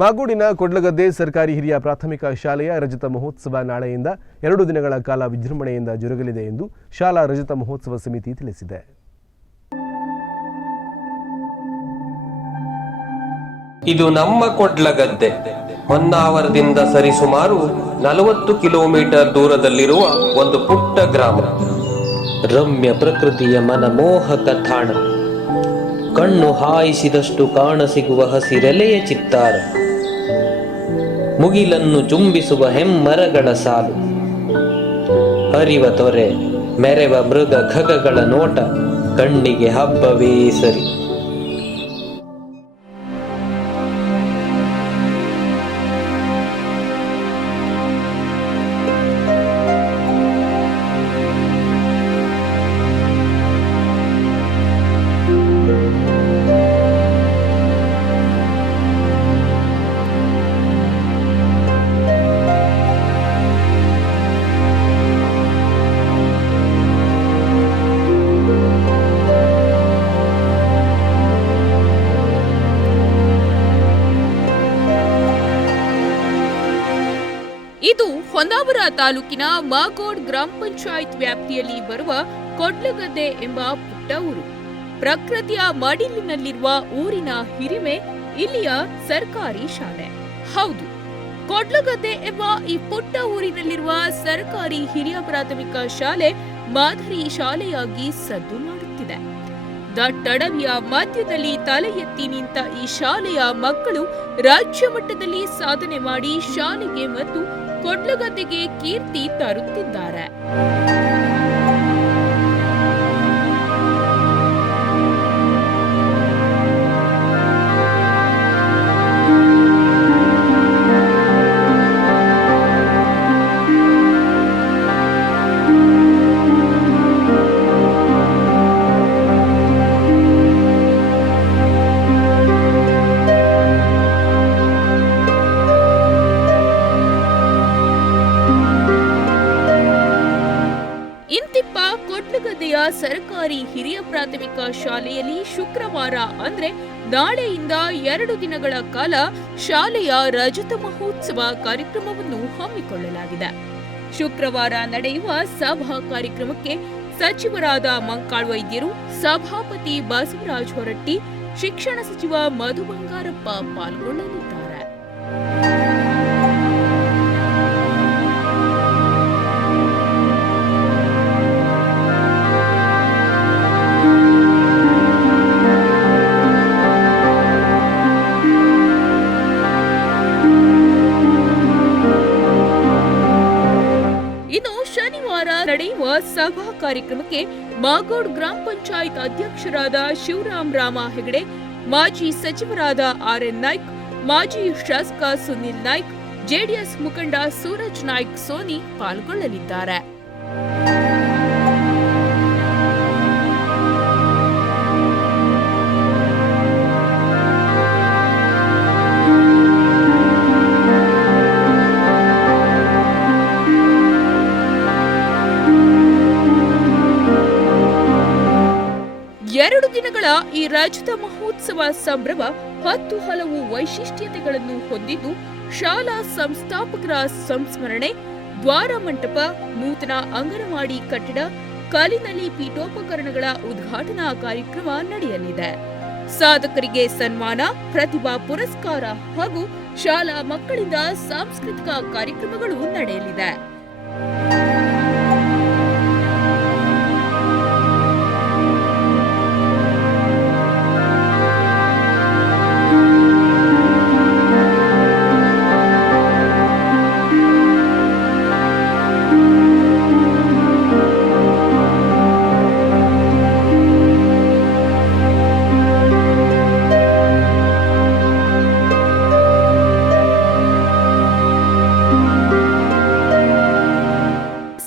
ಮಾಗೂಡಿನ ಕೊಡ್ಲಗದ್ದೆ ಸರ್ಕಾರಿ ಹಿರಿಯ ಪ್ರಾಥಮಿಕ ಶಾಲೆಯ ರಜತ ಮಹೋತ್ಸವ ನಾಳೆಯಿಂದ 2 ದಿನಗಳ ಕಾಲ ವಿಜೃಂಭಣೆಯಿಂದ ಜರುಗಲಿದೆ ಎಂದು ಶಾಲಾ ರಜತ ಮಹೋತ್ಸವ ಸಮಿತಿ ತಿಳಿಸಿದೆ. ಇದು ನಮ್ಮ ಕೊಡ್ಲಗದ್ದೆ. ಹೊನ್ನಾವರದಿಂದ ಸರಿಸುಮಾರು 40 ಕಿಲೋಮೀಟರ್ ದೂರದಲ್ಲಿರುವ ಒಂದು ಪುಟ್ಟ ಗ್ರಾಮ. ರಮ್ಯ ಪ್ರಕೃತಿಯ ಮನಮೋಹಕ ತಾಣ. ಕಣ್ಣು ಹಾಯಿಸಿದಷ್ಟು ಕಾಣಸಿಗುವ ಹಸಿರೆಲೆಯ ಚಿತ್ತಾರ. ಮುಗಿಲನ್ನು ಚುಂಬಿಸುವ ಹೆಮ್ಮರಗಳ ಸಾಲು. ಹರಿವ ತೊರೆ, ಮೆರೆವ ಮೃಗ ಖಗಗಳ ನೋಟ ಕಣ್ಣಿಗೆ ಹಬ್ಬವೇ ಸರಿ. ಇದು ಹೊನ್ನಾವರ ತಾಲೂಕಿನ ಮಾಗೋಡ್ ಗ್ರಾಮ ಪಂಚಾಯತ್ ವ್ಯಾಪ್ತಿಯಲ್ಲಿ ಬರುವ ಕೊಡ್ಲಗದ್ದೆ ಎಂಬ ಪುಟ್ಟ ಊರು. ಪ್ರಕೃತಿಯ ಮಡಿಲಿನಲ್ಲಿರುವ ಊರಿನ ಹಿರಿಮೆ ಇಲ್ಲಿಯ ಸರ್ಕಾರಿ ಶಾಲೆ. ಹೌದು, ಕೊಡ್ಲಗದ್ದೆ ಎಂಬ ಈ ಪುಟ್ಟ ಊರಿನಲ್ಲಿರುವ ಸರ್ಕಾರಿ ಹಿರಿಯ ಪ್ರಾಥಮಿಕ ಶಾಲೆ ಮಾದರಿ ಶಾಲೆಯಾಗಿ ಸದ್ದು ಮಾಡುತ್ತಿದೆ. ದಟ್ಟಡವಿಯ ಮಧ್ಯದಲ್ಲಿ ತಲೆ ಎತ್ತಿ ನಿಂತ ಈ ಶಾಲೆಯ ಮಕ್ಕಳು ರಾಜ್ಯ ಮಟ್ಟದಲ್ಲಿ ಸಾಧನೆ ಮಾಡಿ ಶಾಲೆಗೆ ಮತ್ತು ಕೊಡ್ಲಗದ್ದೆಗೆ ಕೀರ್ತಿ ತರುತ್ತಿದ್ದಾರೆ. ಇಂತಿಪ್ಪ ಕೊಡ್ಲಗದ್ದೆಯ ಸರ್ಕಾರಿ ಹಿರಿಯ ಪ್ರಾಥಮಿಕ ಶಾಲೆಯಲ್ಲಿ ಶುಕ್ರವಾರ ಅಂದ್ರೆ ನಾಳೆಯಿಂದ 2 ದಿನಗಳ ಕಾಲ ಶಾಲೆಯ ರಜತ ಮಹೋತ್ಸವ ಕಾರ್ಯಕ್ರಮವನ್ನು ಹಮ್ಮಿಕೊಳ್ಳಲಾಗಿದೆ. ಶುಕ್ರವಾರ ನಡೆಯುವ ಸಭಾ ಕಾರ್ಯಕ್ರಮಕ್ಕೆ ಸಚಿವರಾದ ಮಂಕಾಳ್ ವೈದ್ಯರು, ಸಭಾಪತಿ ಬಸವರಾಜ್ ಹೊರಟ್ಟಿ, ಶಿಕ್ಷಣ ಸಚಿವ ಮಧು ಬಂಗಾರಪ್ಪ ಪಾಲ್ಗೊಳ್ಳಲಿದ್ದಾರೆ. ನಡೆಯುವ ಸಭಾ ಕಾರ್ಯಕ್ರಮಕ್ಕೆ ಮಾಗೋಡ್ ಗ್ರಾಮ ಪಂಚಾಯತ್ ಅಧ್ಯಕ್ಷರಾದ ಶಿವರಾಮ್ ರಾಮ ಹೆಗಡೆ, ಮಾಜಿ ಸಚಿವರಾದ RN ನಾಯ್ಕ್, ಮಾಜಿ ಶಾಸಕ ಸುನಿಲ್ ನಾಯ್ಕ್, ಜೆಡಿಎಸ್ ಮುಖಂಡ ಸೂರಜ್ ನಾಯ್ಕ್ ಸೋನಿ ಪಾಲ್ಗೊಳ್ಳಲಿದ್ದಾರೆ. ಎರಡು ದಿನಗಳ ಈ ರಜತ ಮಹೋತ್ಸವ ಸಂಭ್ರಮ 10 ಹಲವು ವೈಶಿಷ್ಟ್ಯತೆಗಳನ್ನು ಹೊಂದಿದ್ದು, ಶಾಲಾ ಸಂಸ್ಥಾಪಕರ ಸಂಸ್ಮರಣೆ, ದ್ವಾರ ಮಂಟಪ, ನೂತನ ಅಂಗನವಾಡಿ ಕಟ್ಟಡ, ಕಲ್ಲಿನಲ್ಲಿ ಪೀಠೋಪಕರಣಗಳ ಉದ್ಘಾಟನಾ ಕಾರ್ಯಕ್ರಮ ನಡೆಯಲಿದೆ. ಸಾಧಕರಿಗೆ ಸನ್ಮಾನ, ಪ್ರತಿಭಾ ಪುರಸ್ಕಾರ ಹಾಗೂ ಶಾಲಾ ಮಕ್ಕಳಿಂದ ಸಾಂಸ್ಕೃತಿಕ ಕಾರ್ಯಕ್ರಮಗಳು ನಡೆಯಲಿದೆ.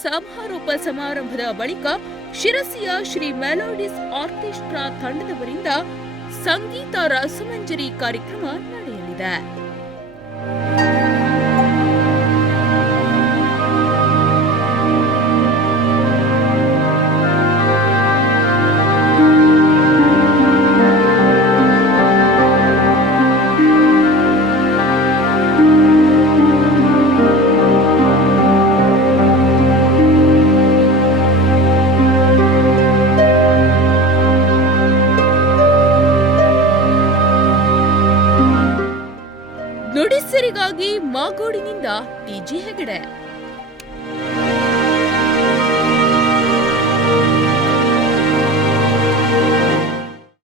ಸಮಾರೋಪ ಸಮಾರಂಭದ ಬಳಿಕ ಶಿರಸಿಯ ಶ್ರೀ ಮೆಲೋಡಿಸ್ ಆರ್ಕೆಸ್ಟ್ರಾ ತಂಡದವರಿಂದ ಸಂಗೀತ ರಸಮಂಜರಿ ಕಾರ್ಯಕ್ರಮ ನಡೆಯಲಿದೆ. ವಾರ್ತೆಗಾಗಿ ಮಾಗೋಡಿನಿಂದ ಟಿಜಿ ಹೆಗಡೆ.